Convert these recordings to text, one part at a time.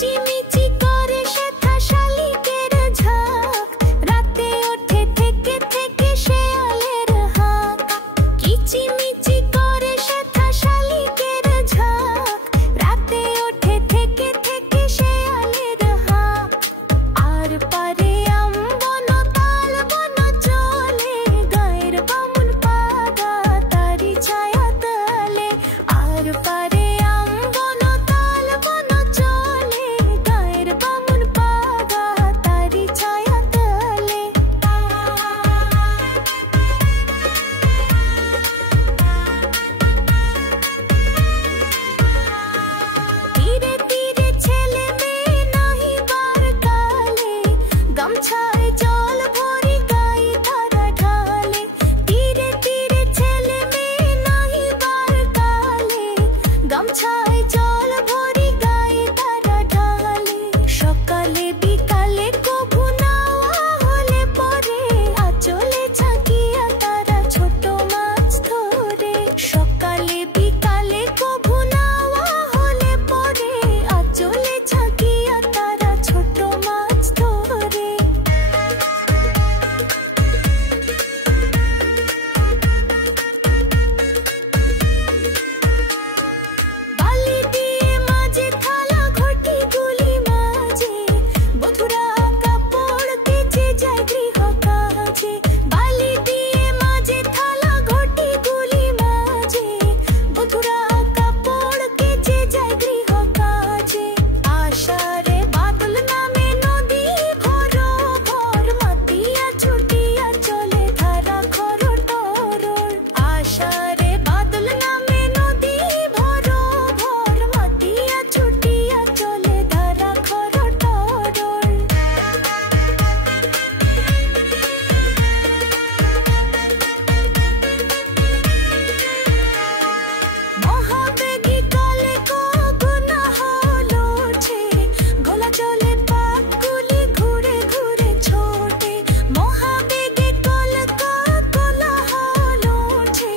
কিচিমিচি করে শেখা শালিকের ঝাঁক, রাতে ওঠে থেকে থেকে শেয়ালের হাঁক। কিচিমিচি করে শেখা শালিকের ঝাঁক, রাতে ওঠে থেকে থেকে শেয়ালের হাঁক। আর পারে আমবন তাল বন চলে, গায়ের বামুন পাগা তারি ছায়া তলে। আর পারে আমবন তাল বন চলে, গায়ের বামুন পাগা তারি ছায়া তলে। তীরে তীরে ছেলে মেয়ে নাহিবার কালে, গামছায় জল ভরি গায়ে তারা ঢালে। তীরে তীরে ছেলে মেয়ে নাহিবার কালে, গামছায় জল ভরি গায়ে তারা ঢালে। সকালে বিকালে কভু নাওয়া হলে পরে, আঁচলে ঝাঁকিয়া তারা ছোট মাছ ধরে। সকালে বিকালে কভু নাওয়া হলে পরে, আঁচলে ঝাঁকিয়া তারা ছোট মাছ ধরে। বালি দিয়ে মাঝে থালা ঘটি গুলি মাঝে, বধুরা কাপড় কেচে যায় গৃহ কাজে। বালি দিয়ে মাঝে থালা ঘটি গুলি মাঝে, বধুরা কাপড় কেচে যায় গৃহ কাজে। আষাঢ়ে বাদল নামে নদী ভর ভর, মাতিয়া ছুটিয়া চলে ধারা খর তরল। আষাঢ়ে বাদল নামে নদী ভর ভর, মাতিয়া ছুটিয়া চলে ধারা খর তরল। মহাবেগী কালে কখনো হলো ওঠে, গলা জলে পাকগুলি ঘুরে ঘুরে ছোটে। মহাবেগী কালে কখনো হলো ওঠে,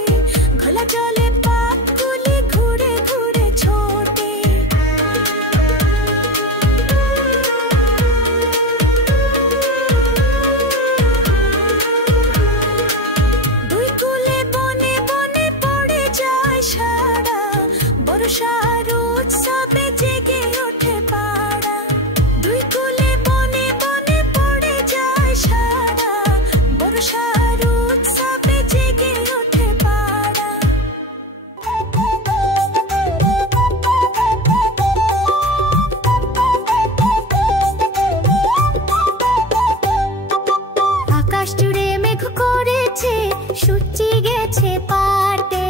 গলা জলে পাকগুলি ঘুরে ঘুরে ছোটে। দুই কুলে বনে বনে পড়ে যায় সারা, বর্ষার উৎসবে জেগে ওঠে পাড়া। দুই কুলে বনে বনে পড়ে যায় সারা, বর্ষার উৎসবে জেগে ওঠে পাড়া। আকাশ জুড়ে মেঘ করেছে, সূর্যি গেছে পারতে।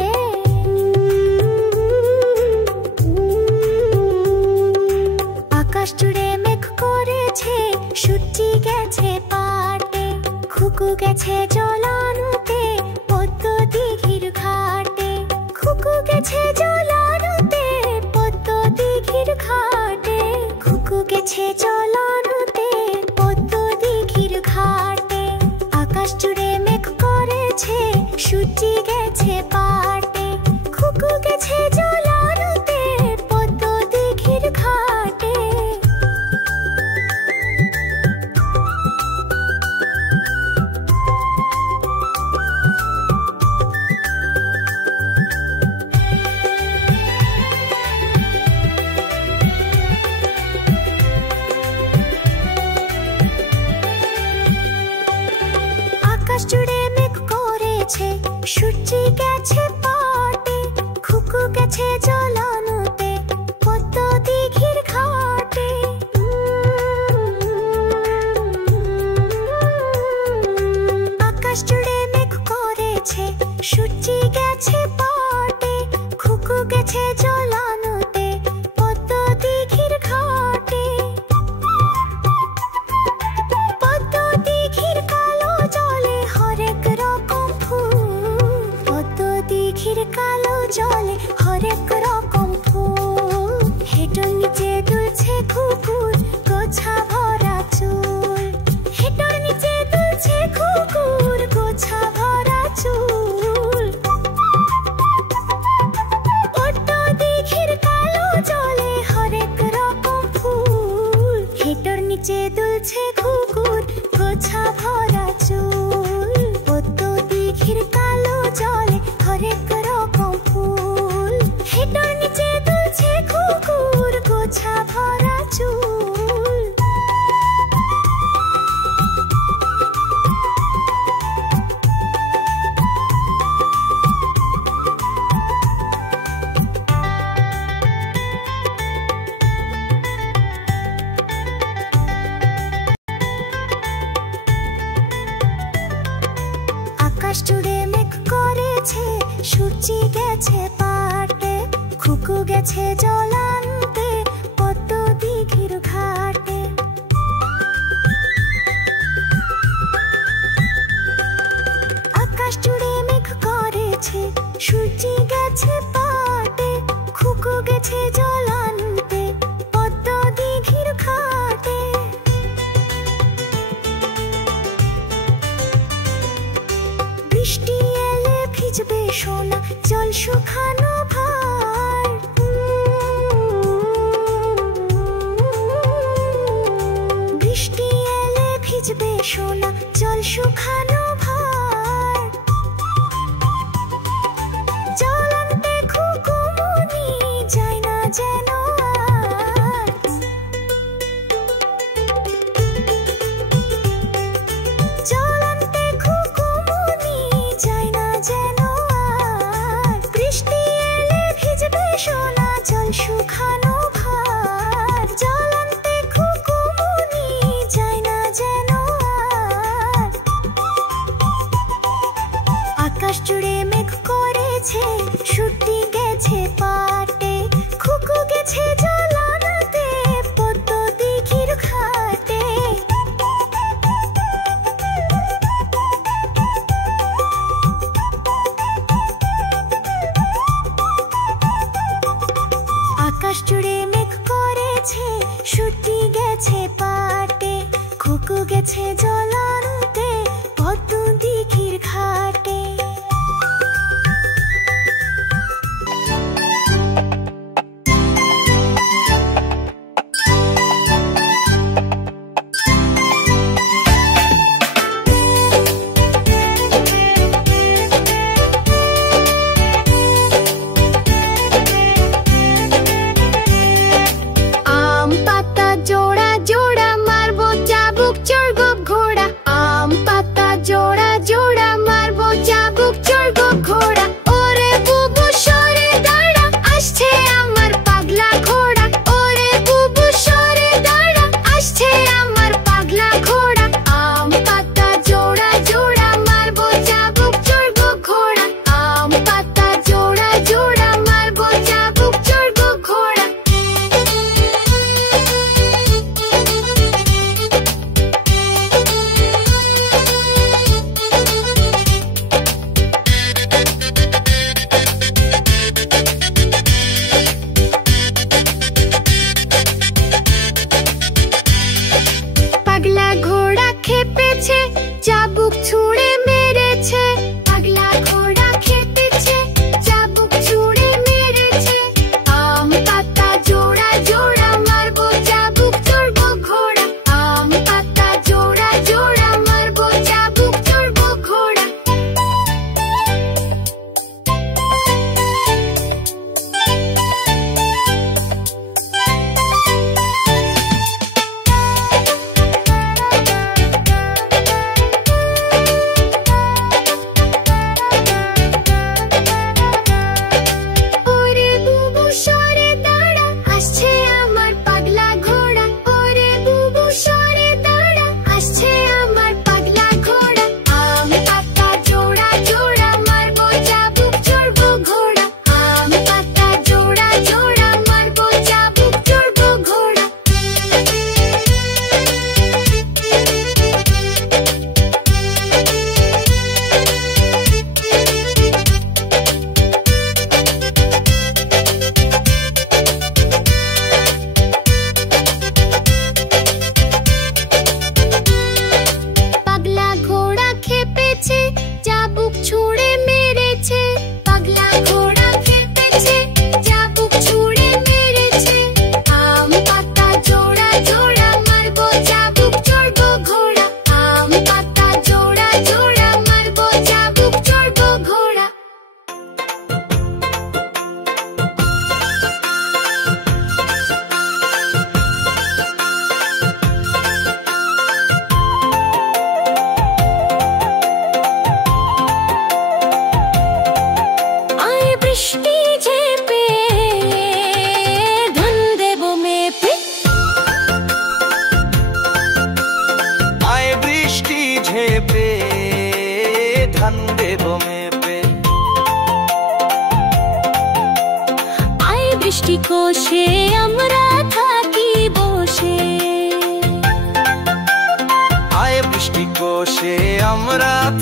আকাশ জুড়ে মেঘ করেছে, সূর্যি গেছে পারতে। খুকু গেছে জল আনতে, পদ্ম দিঘির ঘাটে। খুকু গেছে জল আনতে, পদ্ম দিঘির ঘাটে। খুকু গেছে জল আনতে, পদ্ম দিঘির ঘাটে। আকাশ জুড়ে মেঘ করেছে, সূর্যি গেছে পারতে। খুকু গেছে জল আনতে, পদ্ম দিঘির ঘাটে। নিচে দুলছে ঘুঘুর, গোছা ভরা চুল। পদ্ম দিঘির কালো জলে হরেক রকম ফুল। হেঁটোর নিচে দুলছে ঘুঘুর, গোছা ভরা চুল। আকাশ জুড়ে মেঘ করেছে, সূর্যি গেছে পাটে। খুকু গেছে জল আনতে পদ্ম দিঘির ঘাটে। আকাশ জুড়ে মেঘ করেছে, সূর্যি গেছে পাটে। খুকু গেছে জল আনতে পদ্ম দিঘির ঘাটে। বৃষ্টি এলে ভিজবে সোনা, জল শুকানো ভার। বৃষ্টি এলে ভিজবে সোনা, জল শুকানো ভার। জল আনতে খুকুমনি যায় না যেন আর। জল আনতে খুকুমনি যায় না যেন আর। বৃষ্টি এলে ভিজবে সোনা, জল শুকানো ভার। জল আনতে খুকুমনি যায় না যেন আর। আকাশ জুড়ে মেঘ করেছে, সূর্যি গেছে পাটে। খুকু গেছে জল আনতে পদ্ম দিঘির ঘাটে। আকাশ জুড়ে মেঘ করেছে, সূর্যি গেছে পাটে। খুকু গেছে জল আনতে পদ্ম দিঘির ঘাটে। আম পাতা জোড়া জোড়া, মারবো চাবুক চড়বো ঘোড়া।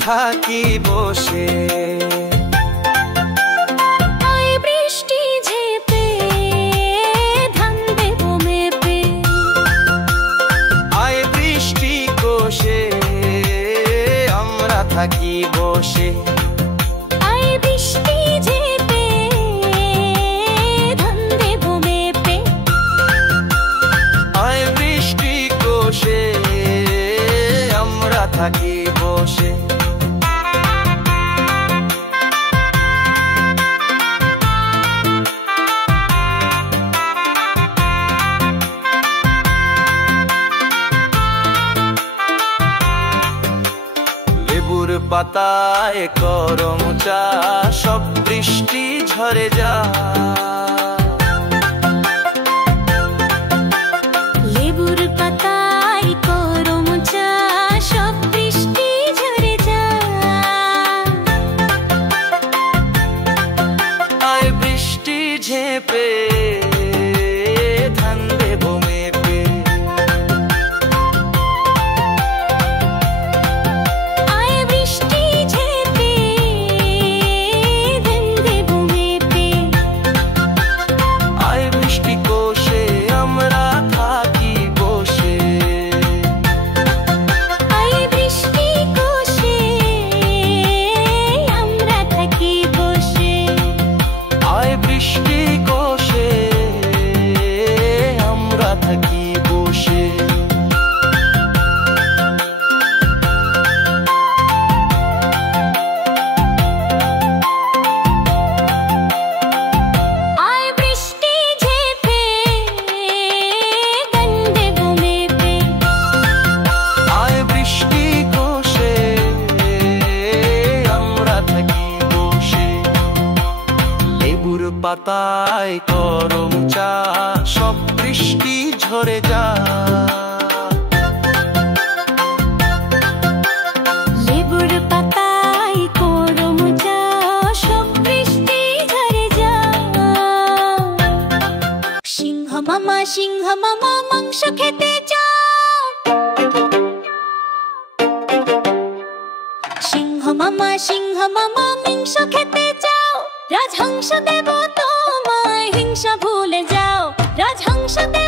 থাকি বসে। আয় বৃষ্টি ঝেপে ধান দেব মেপে, আয় বৃষ্টি কোষে আমরা থাকি বসে। আয় বৃষ্টি ঝেপে ধান দেব মেপে, আয় বৃষ্টি কোষে আমরা থাকি বসে। লেবুর পাতায় করম চা সব বৃষ্টি ঝরে যা। লেবুর পাতায় করম চা সব বৃষ্টি ঝরে যা। আয় বৃষ্টি ঝেপে ধান দেব মেপে, আয় বৃষ্টি ঝেপে ধান দেব মেপে, আয় বৃষ্টি কোষে আমরা থাকি বসে। আয় বৃষ্টি কোষে আমরা থাকি বসে। আয় বৃষ্টি কোষে আমরা থাকি বসে। আয় বৃষ্টি ঝেপে ধান দেব মেপে, আয় বৃষ্টি কোষে আমরা থাকি বসে। লেবুর পাতায় করম চা সব বৃষ্টি ঝরে যা। লেবুর পাতায় করম চা সব বৃষ্টি ঝরে যা। সিংহ মামা মাংস খেতে চাও, সিংহ মামা মাংস খেতে চাও, রাজহংস দেব তোমায় হিংসা ভুলে যাও, রাজহংস দেব